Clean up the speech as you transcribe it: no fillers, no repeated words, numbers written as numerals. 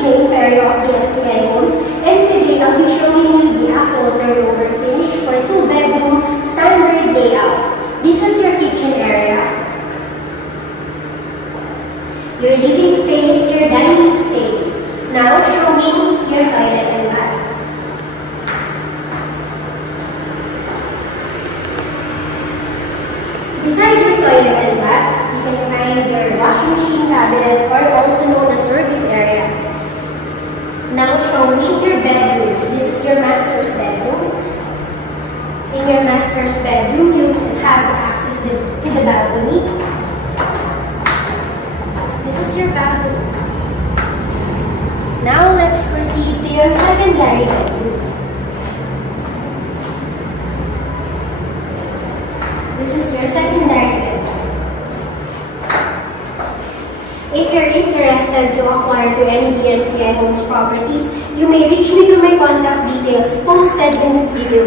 the main area of the MCI homes, and today I'll be showing you the actual turnover finish for 2-bedroom standard layout. This is your kitchen area, your living space, your dining space. Now showing your toilet and bath. Beside your toilet and bath, you can find your washing machine cabinet, or also known as service area. Now showing your bedrooms. This is your master's bedroom. In your master's bedroom, you have access to the balcony. This is your balcony. Now let's proceed to your secondary bedroom. This is your secondary bedroom. If you're interested to acquire to any DMCI Homes properties, you may reach me through my contact details posted in this video.